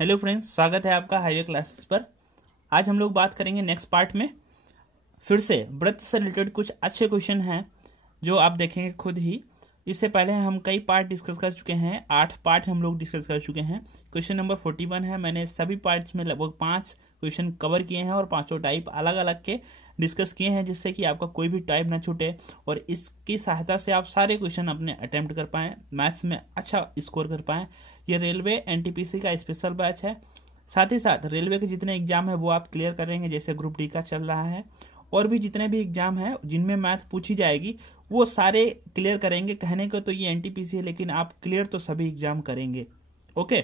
Hello friends, स्वागत है आपका हाईवे क्लासेस पर। आज हम लोग बात करेंगे नेक्स्ट पार्ट में फिर से वृत्त से रिलेटेड कुछ अच्छे क्वेश्चन हैं जो आप देखेंगे खुद ही। इससे पहले हम कई पार्ट डिस्कस कर चुके हैं, 8 पार्ट हम लोग डिस्कस कर चुके हैं। क्वेश्चन नंबर 41 है। मैंने सभी पार्ट्स में लगभग 5 क्वेश्चन कवर किए हैं और पांचों टाइप अलग अलग के डिस्कस किए हैं, जिससे कि आपका कोई भी टाइप ना छूटे और इसकी सहायता से आप सारे क्वेश्चन अपने अटेम्प्ट कर पाएं, मैथ्स में अच्छा स्कोर कर पाएं। ये रेलवे एनटीपीसी का स्पेशल बैच है। साथ ही साथ रेलवे के जितने एग्जाम है वो आप क्लियर करेंगे, जैसे ग्रुप डी का चल रहा है, और भी जितने भी एग्जाम है जिनमें मैथ पूछी जाएगी वो सारे क्लियर करेंगे। कहने को तो ये एनटीपीसी है, लेकिन आप क्लियर तो सभी एग्जाम करेंगे। ओके,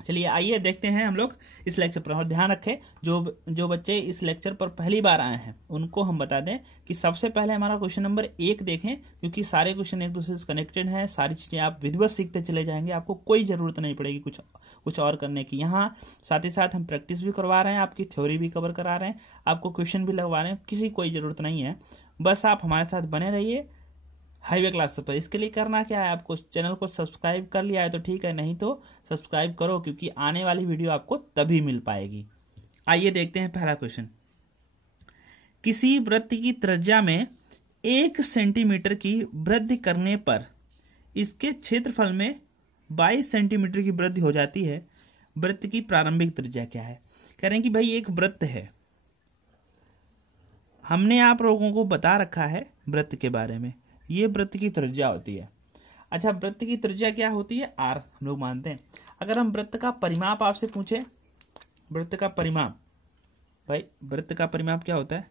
चलिए आइए देखते हैं हम लोग इस लेक्चर पर। और ध्यान रखें, जो बच्चे इस लेक्चर पर पहली बार आए हैं उनको हम बता दें कि सबसे पहले हमारा क्वेश्चन नंबर 1 देखें, क्योंकि सारे क्वेश्चन एक दूसरे से कनेक्टेड हैं। सारी चीजें आप विधिवत सीखते चले जाएंगे, आपको कोई जरूरत नहीं पड़ेगी कुछ और करने की। यहाँ साथ ही साथ हम प्रैक्टिस भी करवा रहे हैं, आपकी थ्योरी भी कवर करा रहे हैं, आपको क्वेश्चन भी लगवा रहे हैं। किसी कोई जरूरत नहीं है, बस आप हमारे साथ बने रहिए हाईवे क्लास पर। इसके लिए करना क्या है, आपको चैनल को सब्सक्राइब कर लिया है तो ठीक है, नहीं तो सब्सक्राइब करो, क्योंकि आने वाली वीडियो आपको तभी मिल पाएगी। आइए देखते हैं पहला क्वेश्चन। किसी वृत्त की त्रिज्या में 1 सेंटीमीटर की वृद्धि करने पर इसके क्षेत्रफल में 22 सेंटीमीटर की वृद्धि हो जाती है। वृत्त की प्रारंभिक त्रिज्या क्या है? कह रहे हैं कि भाई एक वृत्त है, हमने आप लोगों को बता रखा है वृत्त के बारे में। ये वृत्त की त्रिज्या होती है। अच्छा, वृत्त की त्रिज्या क्या होती है? आर हम लोग मानते हैं। अगर हम वृत्त का परिमाप आपसे पूछे, वृत्त का परिमाप, भाई वृत्त का परिमाप क्या होता है?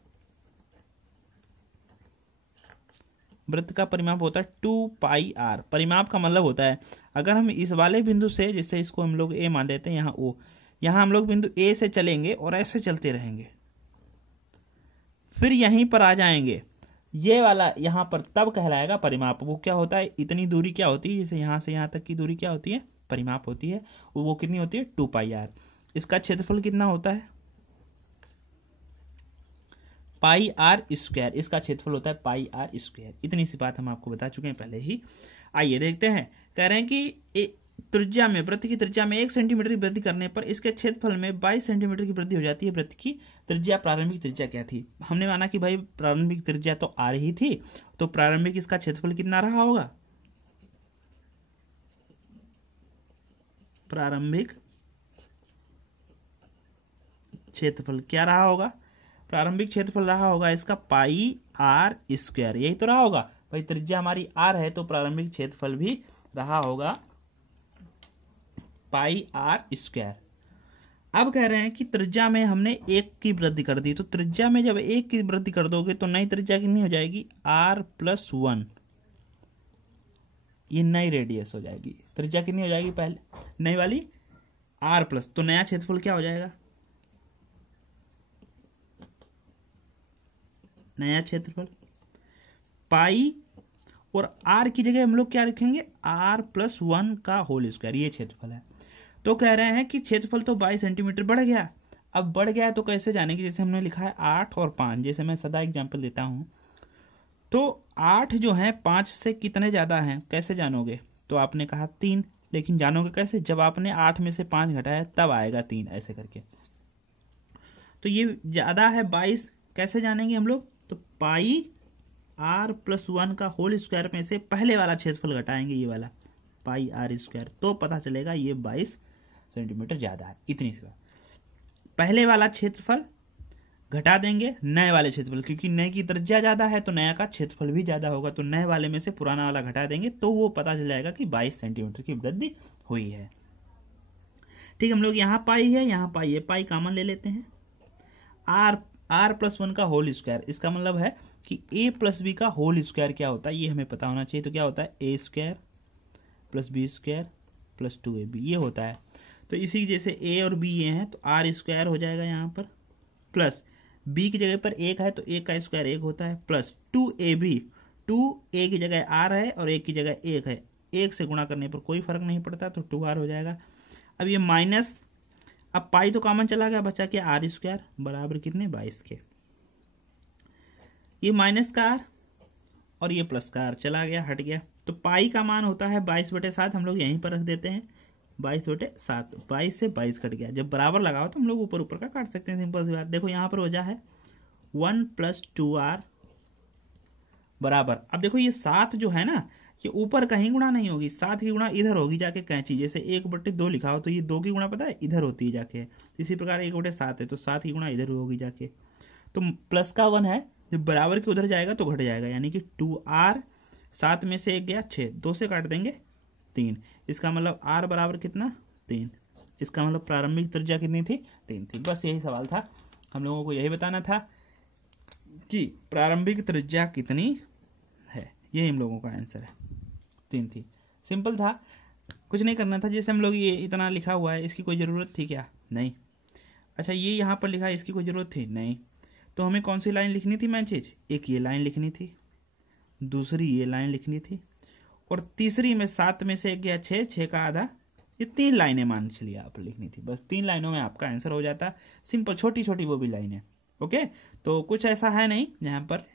वृत्त का परिमाप होता है 2 पाई आर। परिमाप का मतलब होता है, अगर हम इस वाले बिंदु से, जैसे इसको हम लोग ए मान लेते हैं, यहाँ ओ, यहाँ हम लोग बिंदु ए से चलेंगे और ऐसे चलते रहेंगे, फिर यहीं पर आ जाएंगे, ये वाला यहाँ पर, तब कहलाएगा परिमाप। वो क्या होता है? इतनी दूरी क्या होती है? जैसे यहाँ से यहाँ तक की दूरी क्या होती है? परिमाप होती है। वो कितनी होती है? 2 पाई आर। इसका क्षेत्रफल कितना होता है? पाई आर स्क्वायर। इसका क्षेत्रफल होता है पाई आर स्क्वायर। इतनी सी बात हम आपको बता चुके हैं पहले ही। आइए देखते हैं। कह रहे हैं कि त्रिज्या में, वृत्त की त्रिज्या में 1 सेंटीमीटर की वृद्धि करने पर इसके क्षेत्रफल में 22 सेंटीमीटर की वृद्धि हो जाती है। वृत्त की त्रिज्या, प्रारंभिक त्रिज्या क्या थी? हमने माना कि भाई प्रारंभिक त्रिज्या तो आ रही थी, तो प्रारंभिक इसका क्षेत्रफल कितना रहा होगा? प्रारंभिक क्षेत्रफल क्या रहा होगा? प्रारंभिक क्षेत्रफल रहा होगा इसका पाई आर स्क्वायर। यही तो रहा होगा भाई, त्रिज्या हमारी आर है तो प्रारंभिक क्षेत्रफल भी रहा होगा पाई आर स्क्वायर। अब कह रहे हैं कि त्रिज्या में हमने 1 की वृद्धि कर दी, तो त्रिज्या में जब 1 की वृद्धि कर दोगे तो नई त्रिज्या कितनी हो जाएगी? r+1। ये नई रेडियस हो जाएगी। त्रिज्या कितनी हो जाएगी पहले? नई वाली r+, तो नया क्षेत्रफल क्या हो जाएगा? नया क्षेत्रफल पाई, और r की जगह हम लोग क्या रखेंगे? r+1 का होल स्क्वायर। ये क्षेत्रफल है। तो कह रहे हैं कि क्षेत्रफल तो 22 सेंटीमीटर बढ़ गया। अब बढ़ गया तो कैसे जानेंगे? जैसे हमने लिखा है 8 और 5, जैसे मैं सदा एग्जांपल देता हूं, तो 8 जो है 5 से कितने ज्यादा हैं, कैसे जानोगे? तो आपने कहा 3, लेकिन जानोगे कैसे? जब आपने 8 में से 5 घटाया तब आएगा 3, ऐसे करके। तो ये ज्यादा है 22, कैसे जानेंगे हम लोग? तो पाई r+1 का होल स्क्वायर में से पहले वाला क्षेत्रफल घटाएंगे, ये वाला पाई आर स्क्वायर, तो पता चलेगा ये 22 सेंटीमीटर ज्यादा है। इतनी सी बात। पहले वाला क्षेत्रफल घटा देंगे नए वाले क्षेत्रफल, क्योंकि नए की त्रिज्या ज्यादा है तो नया का क्षेत्रफल भी ज्यादा होगा, तो नए वाले में से पुराना वाला घटा देंगे तो वो पता चल जाएगा कि 22 सेंटीमीटर की वृद्धि हुई है। ठीक, हम लोग यहाँ पाई है, यहाँ पाई है, पाई कॉमन ले लेते हैं। r+1 का होल स्क्वायर, इसका मतलब है कि a+b का होल स्क्वायर क्या होता है ये हमें पता होना चाहिए। तो क्या होता है? a² + b² + 2ab, ये होता है। तो इसी जैसे a और b ये हैं तो r² हो जाएगा यहाँ पर, प्लस b की जगह पर 1 है तो 1 का स्क्वायर 1 होता है, प्लस 2ab, 2a की जगह r है और 1 की जगह 1 है, 1 से गुणा करने पर कोई फर्क नहीं पड़ता तो 2r हो जाएगा। अब ये माइनस, अब पाई तो कॉमन चला गया, बचा क्या? r² बराबर कितने? 22 के। ये माइनस का r और ये प्लस का r चला गया, हट गया। तो पाई का मान होता है 22/7, हम लोग यहीं पर रख देते हैं 22/7, 22 से 22 कट गया। जब बराबर लगाओ तो हम लोग ऊपर ऊपर का काट सकते हैं, सिंपल सी बात। देखो यहाँ पर वजह है 1 + 2r बराबर। अब देखो ये 7 जो है ना, ये ऊपर कहीं गुणा नहीं होगी, 7 की गुणा इधर होगी जाके कैंची। जैसे 1/2 लिखा हो तो ये 2 की गुणा पता है इधर होती है जाके। इसी प्रकार 1/7 है तो 7 की गुणा इधर होगी जाके। तो प्लस का 1 है, जब बराबर के उधर जाएगा तो घट जाएगा, यानी कि 2r, 7 में से 1 गया 6, 2 से काट देंगे 3। इसका मतलब r बराबर कितना 3। इसका मतलब प्रारंभिक त्रिज्या कितनी थी 3 थी। बस यही सवाल था, हम लोगों को यही बताना था कि प्रारंभिक त्रिज्या कितनी है। यही हम लोगों का आंसर है, 3 थी। सिंपल था, कुछ नहीं करना था। जैसे हम लोग ये इतना लिखा हुआ है, इसकी कोई ज़रूरत थी क्या, नहीं। अच्छा ये यहाँ पर लिखा है, इसकी कोई ज़रूरत थी नहीं। तो हमें कौन सी लाइन लिखनी थी मैन चीज, एक ये लाइन लिखनी थी, दूसरी ये लाइन लिखनी थी, और तीसरी में 7 में से 1 गया 6, 6 का आधा, ये 3 लाइनें मान चलिए आप लिखनी थी। बस 3 लाइनों में आपका आंसर हो जाता। सिंपल, छोटी छोटी वो भी लाइन है। ओके, तो कुछ ऐसा है नहीं यहाँ पर,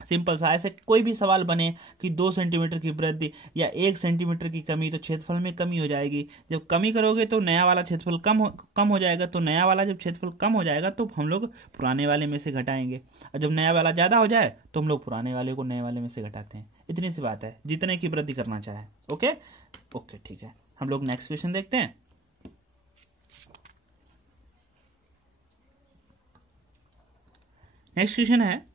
सिंपल सा। ऐसे कोई भी सवाल बने कि 2 सेंटीमीटर की वृद्धि या 1 सेंटीमीटर की कमी, तो क्षेत्रफल में कमी हो जाएगी। जब कमी करोगे तो नया वाला क्षेत्रफल कम हो जाएगा। तो नया वाला जब क्षेत्रफल कम हो जाएगा तो हम लोग पुराने वाले में से घटाएंगे, और जब नया वाला ज्यादा हो जाए तो हम लोग पुराने वाले को नए वाले में से घटाते हैं। इतनी सी बात है, जितने की वृद्धि करना चाहे। ओके ओके, ठीक है, हम लोग नेक्स्ट क्वेश्चन देखते हैं। नेक्स्ट क्वेश्चन है,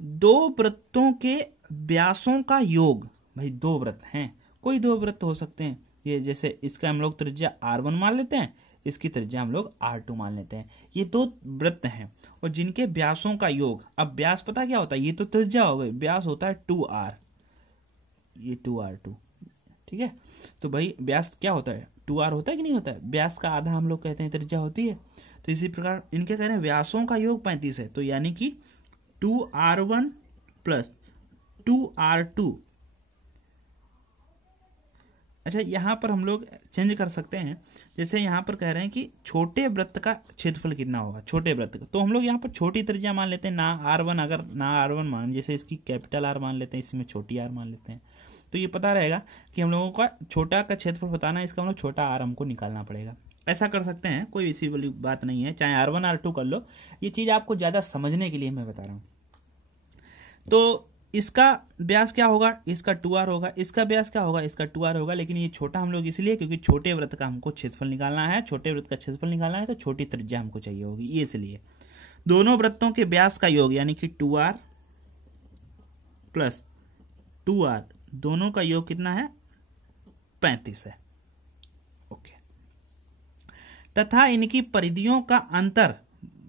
2 वृत्तों के व्यासों का योग। भाई 2 वृत्त हैं, कोई 2 वृत्त हो सकते हैं। ये जैसे इसका हम लोग त्रिज्या r1 मान लेते हैं, इसकी त्रिज्या हम लोग r2 मान लेते हैं। ये 2 वृत्त हैं और जिनके व्यासों का योग। अब व्यास पता क्या होता है, ये तो त्रिज्या हो गई, व्यास होता है 2r, ये 2r2, ठीक है। तो भाई व्यास क्या होता है, 2r होता है कि नहीं होता है। व्यास का आधा हम लोग कहते हैं त्रिज्या होती है। तो इसी प्रकार इनके कह रहे हैं व्यासों का योग 35 है, तो यानी कि 2r1 + 2r2। अच्छा यहाँ पर हम लोग चेंज कर सकते हैं। जैसे यहाँ पर कह रहे हैं कि छोटे वृत्त का क्षेत्रफल कितना होगा, छोटे वृत्त का, तो हम लोग यहाँ पर छोटी त्रिज्या मान लेते हैं ना r1। अगर ना r1 मान, जैसे इसकी कैपिटल R मान लेते हैं, इसमें छोटी r मान लेते हैं, तो ये पता रहेगा कि हम लोगों का छोटा का क्षेत्रफल बताना है, इसका हम लोग छोटा r हमको निकालना पड़ेगा। ऐसा कर सकते हैं, कोई इसी वाली बात नहीं है, चाहे r1 r2 कर लो। ये चीज़ आपको ज़्यादा समझने के लिए मैं बता रहा हूँ। तो इसका व्यास क्या होगा, इसका 2r होगा, इसका व्यास क्या होगा, इसका 2r होगा। लेकिन ये छोटा हम लोग इसलिए क्योंकि छोटे वृत्त का हमको क्षेत्रफल निकालना है, छोटे वृत्त का क्षेत्रफल निकालना है, तो छोटी त्रिज्या हमको चाहिए होगी, ये इसलिए। दोनों वृत्तों के व्यास का योग यानी कि 2r + 2r, दोनों का योग कितना है 35 है। ओके, तथा इनकी परिधियों का अंतर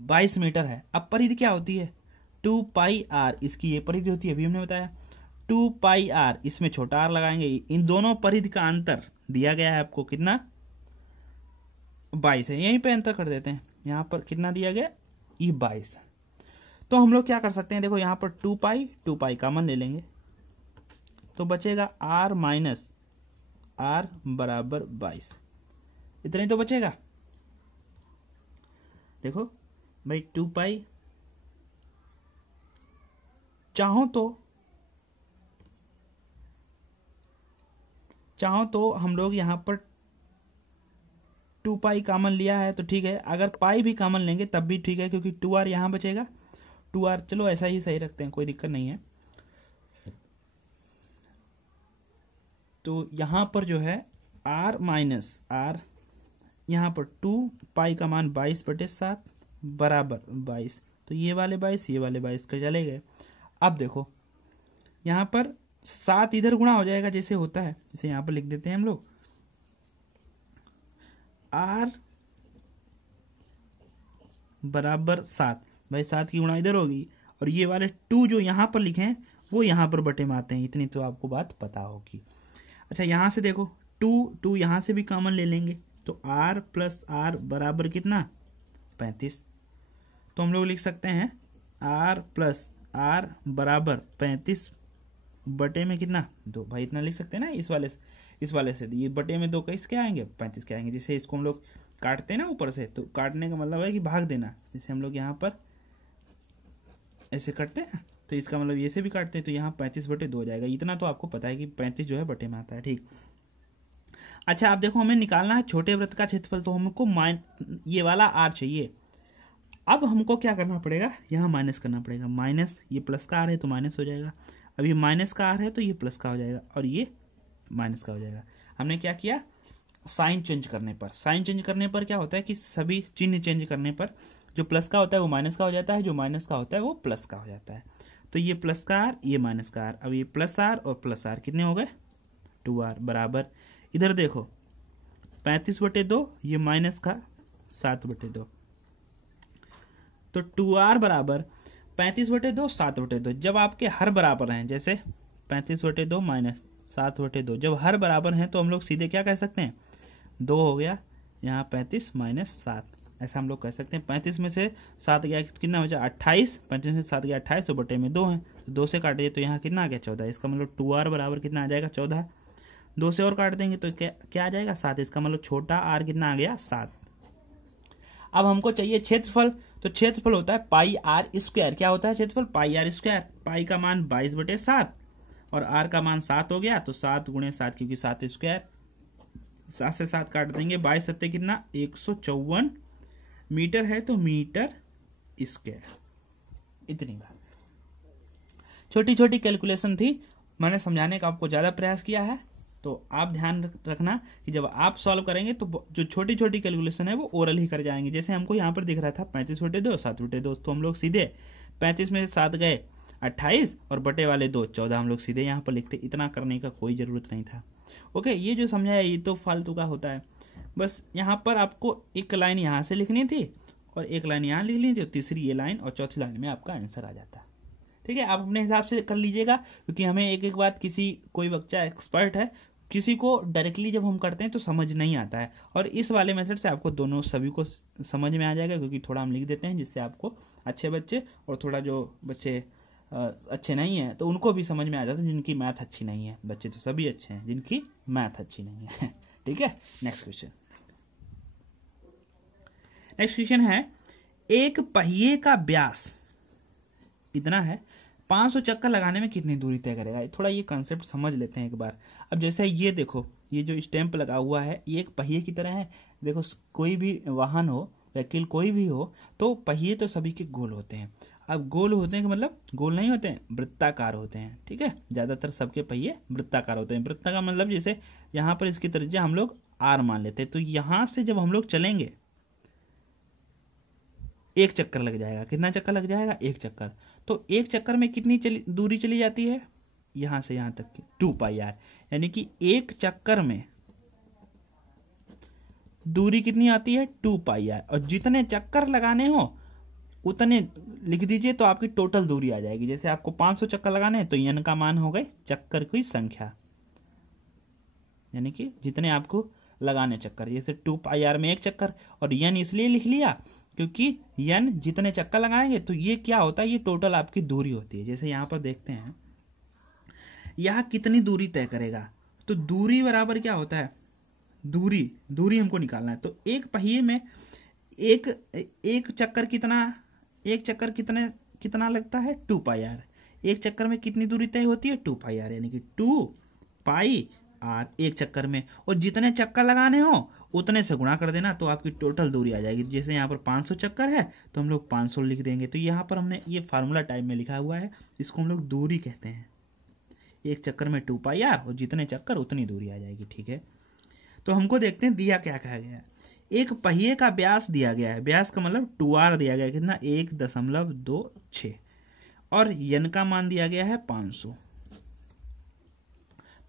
22 मीटर है। अब परिधि क्या होती है, 2πr, इसकी ये परिधि होती है, अभी हमने बताया 2πr, इसमें छोटा r लगाएंगे। इन दोनों परिधि का अंतर दिया गया है आपको कितना 22 है, यहीं पे अंतर कर देते हैं। यहाँ पर कितना दिया गया, ये 22। तो हम लोग क्या कर सकते हैं, देखो यहाँ पर 2π कॉमन ले लेंगे तो बचेगा r - r बराबर 22, इतना ही तो बचेगा। देखो भाई 2π, चाहो तो हम लोग यहाँ पर 2π कॉमन लिया है तो ठीक है, अगर पाई भी कॉमन लेंगे तब भी ठीक है, क्योंकि 2r यहाँ बचेगा, 2r, चलो ऐसा ही सही रखते हैं, कोई दिक्कत नहीं है। तो यहाँ पर जो है r - r, यहाँ पर 2π का मान 22/7 बराबर 22, तो ये वाले 22 ये वाले 22 का चले गए। अब देखो यहाँ पर 7 इधर गुणा हो जाएगा जैसे होता है, जैसे यहाँ पर लिख देते हैं हम लोग r बराबर 7, भाई 7 की गुणा इधर होगी, और ये वाले 2 जो यहाँ पर लिखे हैं वो यहाँ पर बटे में आते हैं, इतनी तो आपको बात पता होगी। अच्छा यहाँ से देखो 2 यहाँ से भी कॉमन ले लेंगे, तो r + r बराबर कितना 35। तो हम लोग लिख सकते हैं r + r बराबर 35 बटे में कितना 2, भाई इतना लिख सकते हैं ना। इस वाले से ये बटे में 2 कैसे क्या आएंगे 35 के आएंगे। जैसे इसको हम लोग काटते हैं ना ऊपर से, तो काटने का मतलब है कि भाग देना। जैसे हम लोग यहाँ पर ऐसे काटते हैं, तो इसका मतलब ये से भी काटते हैं, तो यहाँ 35/2 हो जाएगा। इतना तो आपको पता है कि 35 जो है बटे में आता है, ठीक। अच्छा आप देखो, हमें निकालना है छोटे वृत्त का क्षेत्रफल, तो हमको ये वाला आर चाहिए। अब हमको क्या करना पड़ेगा, यहाँ माइनस करना पड़ेगा, माइनस, ये प्लस का आर है तो माइनस हो जाएगा, अब ये माइनस का आर है तो ये प्लस का हो जाएगा, और ये माइनस का हो जाएगा। हमने क्या किया, साइन चेंज करने पर, साइन चेंज करने पर क्या होता है कि सभी चिन्ह चेंज करने पर जो प्लस का होता है वो माइनस का हो जाता है, जो माइनस का होता है वो प्लस का हो जाता है। तो ये प्लस का आर, ये माइनस का आर, अब ये प्लस आर और प्लस आर कितने हो गए, 2r बराबर, इधर देखो 35/2, ये माइनस का 7/2, तो 2r बराबर 35/2 7/2। जब आपके हर बराबर हैं, जैसे 35/2 माइनस 7/2, जब हर बराबर हैं तो हम लोग सीधे क्या कह सकते हैं, 2 हो गया, यहाँ 35 माइनस 7, ऐसा हम लोग कह सकते हैं। 35 में से 7 गया कितना हो जाए 28, 35 में से 7 गया 28, तो बटे में 2 है, तो 2 से काट दिए तो यहाँ कितना आ गया 14, इसका मतलब 2r बराबर कितना आ जाएगा 14, 2 से और काट देंगे तो क्या आ जाएगा 7, इसका मतलब छोटा r कितना आ गया 7। अब हमको चाहिए क्षेत्रफल, तो क्षेत्रफल होता है पाई आर स्क्वायर, क्या होता है क्षेत्रफल, पाई आर स्क्वायर, पाई का मान 22/7 और आर का मान 7 हो गया, तो 7 × 7 क्योंकि 7 स्क्वायर, 7 से 7 काट देंगे, 22 सत्ते कितना 154 मीटर है, तो मीटर स्क्वायर। इतनी बात, छोटी छोटी कैलकुलेशन थी, मैंने समझाने का आपको ज्यादा प्रयास किया है, तो आप ध्यान रखना कि जब आप सॉल्व करेंगे तो जो छोटी छोटी कैलकुलेशन है वो ओरल ही कर जाएंगे। जैसे हमको यहाँ पर दिख रहा था 35/2 7/2, तो हम लोग सीधे 35 में से 7 गए 28 और बटे वाले 2 14, हम लोग सीधे यहाँ पर लिखते, इतना करने का कोई ज़रूरत नहीं था। ओके, ये जो समझाया ये तो फालतू का होता है, बस यहाँ पर आपको एक लाइन यहाँ से लिखनी थी और एक लाइन यहाँ लिख ली थी, तीसरी ये लाइन और चौथी लाइन में आपका आंसर आ जाता है। ठीक है, आप अपने हिसाब से कर लीजिएगा, क्योंकि हमें एक एक बात, कोई बच्चा एक्सपर्ट है, किसी को डायरेक्टली जब हम करते हैं तो समझ नहीं आता है, और इस वाले मेथड से आपको दोनों सभी को समझ में आ जाएगा, क्योंकि थोड़ा हम लिख देते हैं जिससे आपको अच्छे बच्चे और थोड़ा जो बच्चे अच्छे नहीं हैं तो उनको भी समझ में आ जाता है, जिनकी मैथ अच्छी नहीं है, बच्चे तो सभी अच्छे हैं जिनकी मैथ अच्छी नहीं है। ठीक है, नेक्स्ट क्वेश्चन है, एक पहिए का व्यास इतना है, 500 चक्कर लगाने में कितनी दूरी तय करेगा। थोड़ा ये कंसेप्ट समझ लेते हैं एक बार। अब जैसे ये देखो, ये जो स्टैंप लगा हुआ है ये एक पहिए की तरह है। देखो कोई भी वाहन हो, व्हीकल कोई भी हो, तो पहिए तो सभी के गोल होते हैं। अब गोल होते हैं मतलब गोल नहीं होते हैं, वृत्ताकार होते हैं। ठीक है, ज्यादातर सबके पहिए वृत्ताकार होते हैं। वृत्त का मतलब जैसे यहाँ पर इसकी त्रिज्या हम लोग r मान लेते हैं, तो यहां से जब हम लोग चलेंगे 1 चक्कर लग जाएगा। कितना चक्कर लग जाएगा, 1 चक्कर। तो 1 चक्कर में कितनी दूरी चली जाती है, यहां से यहां तक की 2πr, यानी कि 1 चक्कर में दूरी कितनी आती है 2πr, और जितने चक्कर लगाने हो उतने लिख दीजिए तो आपकी टोटल दूरी आ जाएगी। जैसे आपको 500 चक्कर लगाने हैं तो n का मान हो गए चक्कर की संख्या, यानी कि जितने आपको लगाने चक्कर, जैसे 2πr में 1 चक्कर, और n इसलिए लिख लिया क्योंकि n जितने चक्कर लगाएंगे तो ये क्या होता है, ये टोटल आपकी दूरी होती है। जैसे यहां पर देखते हैं यहां कितनी दूरी तय करेगा, तो दूरी बराबर क्या होता है, दूरी हमको निकालना है। तो एक पहिए में एक चक्कर कितना लगता है 2πr। 1 चक्कर में कितनी दूरी तय होती है 2πr, यानी कि 2πr 1 चक्कर में, और जितने चक्कर लगाने हो उतने से गुणा कर देना तो आपकी टोटल दूरी आ जाएगी। जैसे यहाँ पर 500 चक्कर है तो हम लोग 500 लिख देंगे। तो यहाँ पर हमने ये फार्मूला टाइप में लिखा हुआ है, इसको हम लोग दूरी कहते हैं। 1 चक्कर में 2πr और जितने चक्कर उतनी दूरी आ जाएगी। ठीक है, तो हमको देखते हैं दिया क्या कहा गया है। एक पहिए का व्यास दिया गया है, व्यास का मतलब 2r दिया गया है, कितना 1.26, और n का मान दिया गया है 500।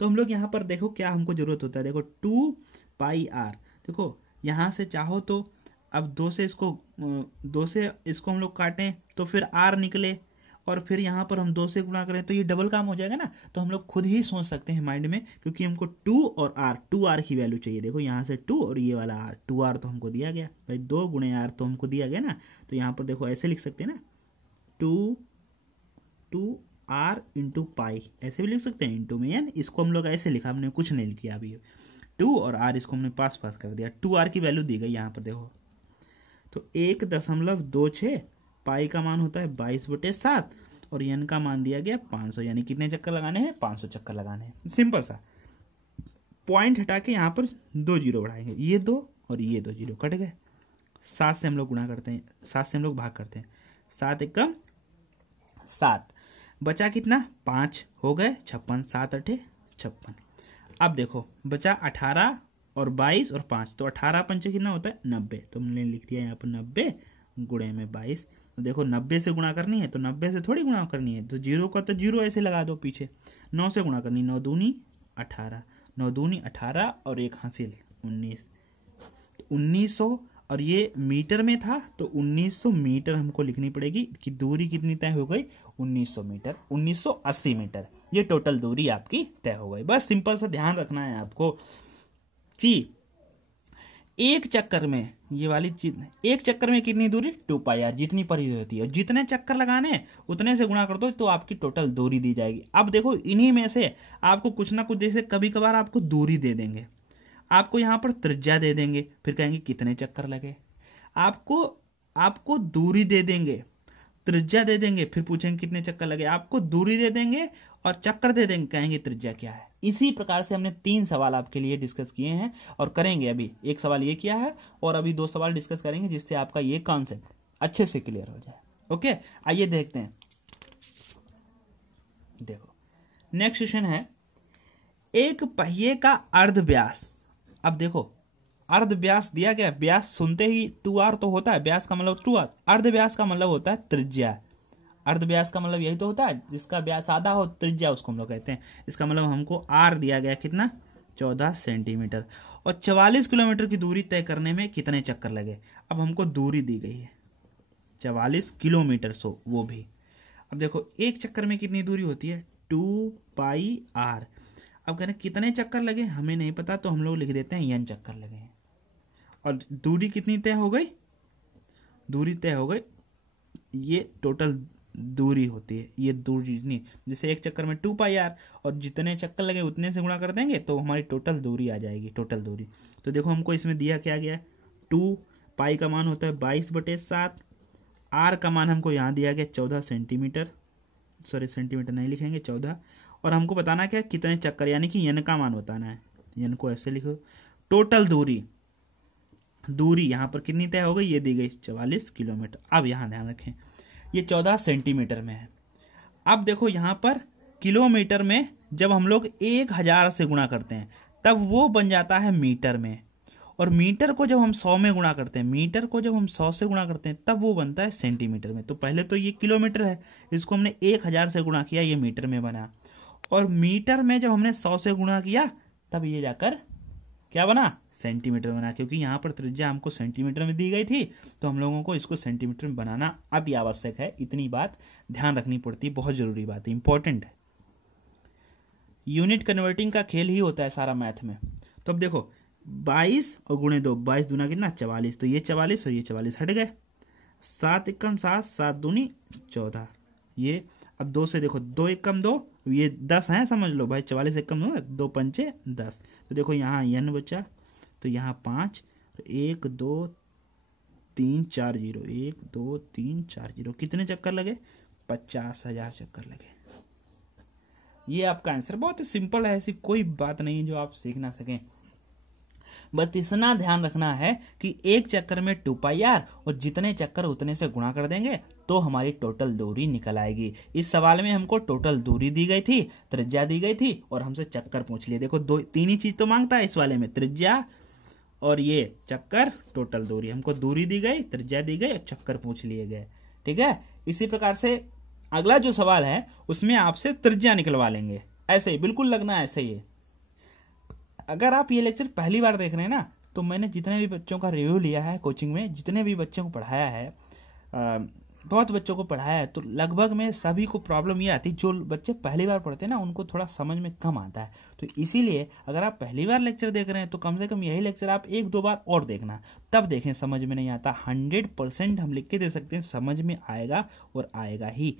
तो हम लोग यहाँ पर देखो क्या हमको जरूरत होता है, देखो 2πr, देखो यहां से चाहो तो अब 2 से इसको हम लोग काटें तो फिर r निकले, और फिर यहाँ पर हम 2 से गुणा करें तो ये डबल काम हो जाएगा ना। तो हम लोग खुद ही सोच सकते हैं माइंड में, क्योंकि हमको 2r की वैल्यू चाहिए। देखो यहाँ से 2 और ये वाला r, 2r तो हमको दिया गया भाई, 2 × r तो हमको दिया गया ना। तो यहाँ पर देखो ऐसे लिख सकते हैं ना, 2r × पाई, ऐसे भी लिख सकते हैं, इंटू में n। इसको हम लोग ऐसे लिखा, हमने कुछ नहीं लिखा अभी, 2 और r इसको हमने पास कर दिया। 2r की वैल्यू दी गई यहाँ पर देखो, तो 1.26, पाई का मान होता है 22/7 और n का मान दिया गया 500, यानी कितने चक्कर लगाने हैं 500 चक्कर लगाने हैं। सिंपल सा। पॉइंट हटा के यहाँ पर 2 जीरो बढ़ाएंगे, ये 2 और ये 2 जीरो कट गए। 7 से हम लोग गुणा करते हैं, 7 से हम लोग भाग करते हैं, 7 एकम 7, बचा कितना 5 हो गए 56, 7 8 56। अब देखो बचा 18 और 22 और 5, तो 18 पंचे कितना होता है 90, तो हमने लिख दिया यहाँ पर 90 गुणे में 22। तो देखो 90 से गुणा करनी है तो 90 से थोड़ी गुणा करनी है, तो जीरो का तो जीरो ऐसे लगा दो पीछे। 9 से गुणा करनी, 9 दूनी 18, 9 दूनी 18 और एक हासिल 19, 1900 और ये मीटर में था तो 1900 मीटर हमको लिखनी पड़ेगी कि दूरी कितनी तय हो गई 1900 मीटर, 1980 मीटर, ये टोटल दूरी आपकी तय हो गई। बस सिंपल सा ध्यान रखना है आपको कि एक चक्कर में, ये वाली चीज, एक चक्कर में कितनी दूरी 2 पाई आर जितनी परिधि होती है, और जितने चक्कर लगाने उतने से गुणा कर दो तो आपकी टोटल दूरी दी जाएगी। अब देखो इन्हीं में से आपको कुछ ना कुछ, जैसे कभी कभार आपको दूरी दे देंगे, आपको यहाँ पर त्रिज्या दे देंगे, फिर कहेंगे कितने चक्कर लगे, आपको दूरी दे देंगे, त्रिज्या दे देंगे, फिर पूछेंगे कितने चक्कर लगे, आपको दूरी दे देंगे और चक्कर दे देंगे, कहेंगे त्रिज्या क्या है। इसी प्रकार से हमने 3 सवाल आपके लिए डिस्कस किए हैं और करेंगे। अभी एक सवाल ये किया है और अभी 2 सवाल डिस्कस करेंगे जिससे आपका ये कॉन्सेप्ट अच्छे से क्लियर हो जाए। ओके, आइए देखते हैं। देखो नेक्स्ट क्वेश्चन है, एक पहिए का अर्ध व्यास। अब देखो अर्ध व्यास दिया गया, व्यास सुनते ही 2r तो होता है, व्यास का मतलब 2r, अर्ध व्यास का मतलब होता है त्रिज्या। अर्ध व्यास का मतलब यही तो होता है, जिसका व्यास आधा हो त्रिज्या उसको हम लोग कहते हैं। इसका मतलब हमको r दिया गया कितना 14 सेंटीमीटर, और 44 किलोमीटर की दूरी तय करने में कितने चक्कर लगे। अब हमको दूरी दी गई है 44 किलोमीटर, सो वो भी। अब देखो एक चक्कर में कितनी दूरी होती है 2 पाई r। अब कह रहे कितने चक्कर लगे हमें नहीं पता, तो हम लोग लिख देते हैं n चक्कर लगे हैं। और दूरी कितनी तय हो गई, दूरी तय हो गई, ये टोटल दूरी होती है, ये दूरी जितनी, जैसे एक चक्कर में 2 पाई आर और जितने चक्कर लगे उतने से गुणा कर देंगे तो हमारी टोटल दूरी आ जाएगी, टोटल दूरी। तो देखो हमको इसमें दिया क्या गया, 2 पाई का मान होता है 22/7, आर का मान हमको यहाँ दिया गया 14 सेंटीमीटर, सॉरी सेंटीमीटर नहीं लिखेंगे 14, और हमको बताना क्या कितने चक्कर, यानी कि n का मान बताना है। n को ऐसे लिखो, टोटल दूरी यहाँ पर कितनी तय हो गई, ये दी गई 44 किलोमीटर। अब यहाँ ध्यान रखें ये 14 सेंटीमीटर में है। अब देखो यहाँ पर किलोमीटर में जब हम लोग 1000 से गुणा करते हैं तब वो बन जाता है मीटर में, और मीटर को जब हम 100 में गुणा करते हैं, मीटर को जब हम 100 से गुणा करते हैं तब वो बनता है सेंटीमीटर में। तो पहले तो ये किलोमीटर है, इसको हमने 1000 से गुणा किया, ये मीटर में बना, और मीटर में जब हमने 100 से गुणा किया तब ये जाकर क्या बना, सेंटीमीटर बना। क्योंकि यहाँ पर त्रिज्या हमको सेंटीमीटर में दी गई थी तो हम लोगों को इसको सेंटीमीटर में बनाना अति आवश्यक है। इतनी बात ध्यान रखनी पड़ती है, बहुत जरूरी बात है, इंपॉर्टेंट है। यूनिट कन्वर्टिंग का खेल ही होता है सारा मैथ में। तो अब देखो 22 और गुणे 2, 22 दूना कितना 44, तो ये 44 और ये 44 हट गए, 7 एकम 7, 7 दूनी 14, ये अब 2 से देखो 2 एकम 2, ये 10 है समझ लो भाई, 44 एकम 2, 2 पंचे 10। तो देखो यहाँ n बचा, तो यहाँ 5, 1 2 3 4 जीरो, 1 2 3 4 जीरो, कितने चक्कर लगे 50,000 चक्कर लगे। ये आपका आंसर बहुत ही सिंपल है, ऐसी कोई बात नहीं जो आप सीख ना सकें। बस इतना ध्यान रखना है कि एक चक्कर में 2 पाई आर और जितने चक्कर उतने से गुणा कर देंगे तो हमारी टोटल दूरी निकल आएगी। इस सवाल में हमको टोटल दूरी दी गई थी, त्रिज्या दी गई थी और हमसे चक्कर पूछ लिए। देखो 3 ही चीज तो मांगता है इस वाले में, त्रिज्या और ये चक्कर, टोटल दूरी। हमको दूरी दी गई, त्रिज्या दी गई और चक्कर पूछ लिए गए। ठीक है, इसी प्रकार से अगला जो सवाल है उसमें आपसे त्रिज्या निकलवा लेंगे, ऐसे ही बिल्कुल लगना ऐसे ही। अगर आप ये लेक्चर पहली बार देख रहे हैं ना, तो मैंने जितने भी बच्चों का रिव्यू लिया है कोचिंग में, जितने भी बच्चों को पढ़ाया है, बहुत बच्चों को पढ़ाया है, तो लगभग में सभी को प्रॉब्लम ये आती है, जो बच्चे पहली बार पढ़ते हैं ना उनको थोड़ा समझ में कम आता है। तो इसीलिए अगर आप पहली बार लेक्चर देख रहे हैं तो कम से कम यही लेक्चर आप 1-2 बार और देखना, तब देखें। समझ में नहीं आता 100% हम लिख के दे सकते हैं, समझ में आएगा और आएगा ही।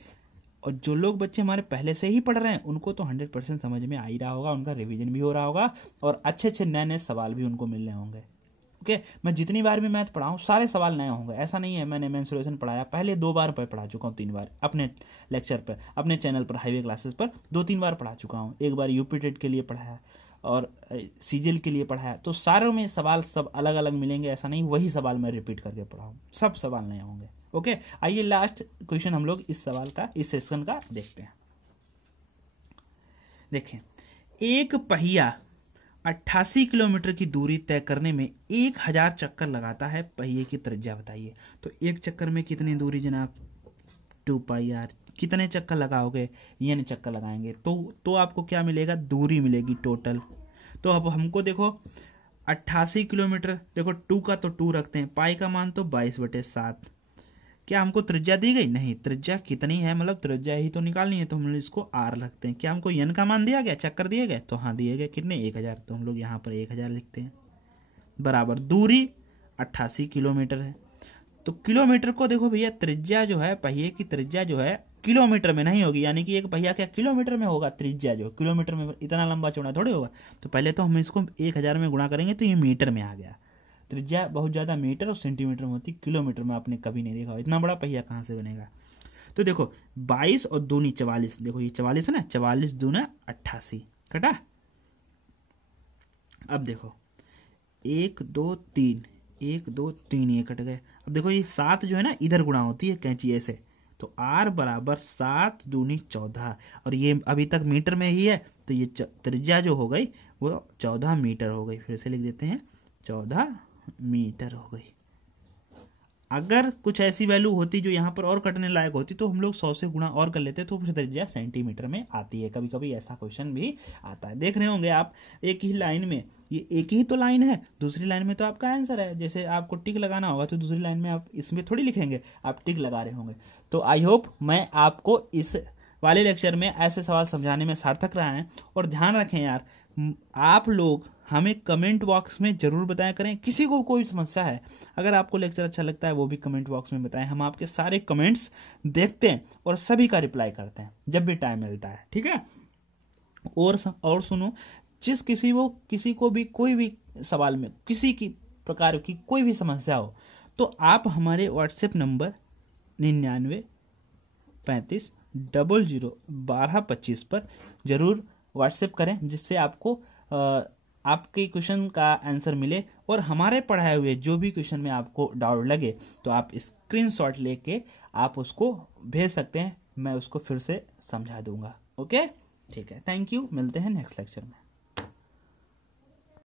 और जो लोग बच्चे हमारे पहले से ही पढ़ रहे हैं उनको तो 100% समझ में आ ही रहा होगा, उनका रिवीजन भी हो रहा होगा और अच्छे अच्छे नए नए सवाल भी उनको मिलने होंगे। ओके, मैं जितनी बार भी मैथ पढ़ाऊँ सारे सवाल नए होंगे, ऐसा नहीं है मैंने मेंसुरेशन पढ़ाया पहले 2 बार पर पढ़ा चुका हूँ, 3 बार अपने लेक्चर पर, अपने चैनल पर हाईवे क्लासेस पर 2-3 बार पढ़ा चुका हूँ। एक बार यूपी टेट के लिए पढ़ाया और सीजीएल के लिए पढ़ाया, तो सारों में सवाल सब अलग अलग मिलेंगे, ऐसा नहीं वही सवाल मैं रिपीट करके पढ़ाऊँ, सब सवाल नहीं होंगे। ओके, आइए लास्ट क्वेश्चन हम लोग इस सवाल का, इस सेशन का देखते हैं। देखें, एक पहिया 88 किलोमीटर की दूरी तय करने में 1000 चक्कर लगाता है, पहिए की त्रिज्या बताइए। तो एक चक्कर में कितनी दूरी जनाब, 2πr। कितने चक्कर लगाओगे, n चक्कर लगाएंगे तो आपको क्या मिलेगा, दूरी मिलेगी टोटल। तो अब हमको देखो 88 किलोमीटर, देखो 2 का तो 2 रखते हैं, पाई का मान तो 22/7। क्या हमको त्रिज्या दी गई, नहीं, त्रिज्या कितनी है, मतलब त्रिज्या ही तो निकालनी है, तो हम लोग इसको r रखते हैं। क्या हमको n का मान दिया गया, चक्कर दिए गए, तो हाँ दिए गए, कितने, 1000, तो हम लोग यहाँ पर 1000 लिखते हैं, बराबर दूरी 88 किलोमीटर है। तो किलोमीटर को देखो भैया, त्रिज्या जो है, पहिए की त्रिज्या जो है किलोमीटर में नहीं होगी, यानी कि एक पहिया क्या किलोमीटर में होगा, त्रिज्या जो किलोमीटर में, इतना लंबा चौड़ा थोड़े होगा। तो पहले तो हम इसको 1000 में गुणा करेंगे तो ये मीटर में आ गया। त्रिज्या बहुत ज़्यादा मीटर और सेंटीमीटर में होती, किलोमीटर में आपने कभी नहीं देखा, इतना बड़ा पहिया कहाँ से बनेगा। तो देखो 22 और 2 44, देखो ये 44 है ना, 44 दूना 88 कटा। अब देखो 1 2 3, 1 2 3 ये कट गए। अब देखो ये 7 जो है ना इधर गुणा होती है कैंची ऐसे, तो r बराबर 7 दूनी 14, और ये अभी तक मीटर में ही है, तो ये त्रिज्या जो हो गई वो 14 मीटर हो गई। फिर से लिख देते हैं, 14 मीटर हो गई। अगर कुछ ऐसी वैल्यू होती जो यहाँ पर और कटने लायक होती तो हम लोग 100 से गुणा और कर लेते, तो फिर त्रिज्या सेंटीमीटर में आती है। कभी कभी ऐसा क्वेश्चन भी आता है, देख रहे होंगे आप, एक ही लाइन में, ये एक ही तो लाइन है, दूसरी लाइन में तो आपका आंसर है। जैसे आपको टिक लगाना होगा तो दूसरी लाइन में आप इसमें थोड़ी लिखेंगे, आप टिक लगा रहे होंगे। तो आई होप मैं आपको इस वाले लेक्चर में ऐसे सवाल समझाने में सार्थक रहा है। और ध्यान रखें यार, आप लोग हमें कमेंट बॉक्स में जरूर बताया करें, किसी को कोई समस्या है, अगर आपको लेक्चर अच्छा लगता है वो भी कमेंट बॉक्स में बताएं। हम आपके सारे कमेंट्स देखते हैं और सभी का रिप्लाई करते हैं जब भी टाइम मिलता है, ठीक है। और सुनो, किसी को भी कोई भी सवाल में किसी की प्रकार की कोई भी समस्या हो, तो आप हमारे व्हाट्सएप नंबर 9935001225 पर जरूर व्हाट्सएप करें, जिससे आपको आपके क्वेश्चन का आंसर मिले। और हमारे पढ़ाए हुए जो भी क्वेश्चन में आपको डाउट लगे तो आप स्क्रीनशॉट लेके आप उसको भेज सकते हैं, मैं उसको फिर से समझा दूंगा। ओके, ठीक है, थैंक यू, मिलते हैं नेक्स्ट लेक्चर में।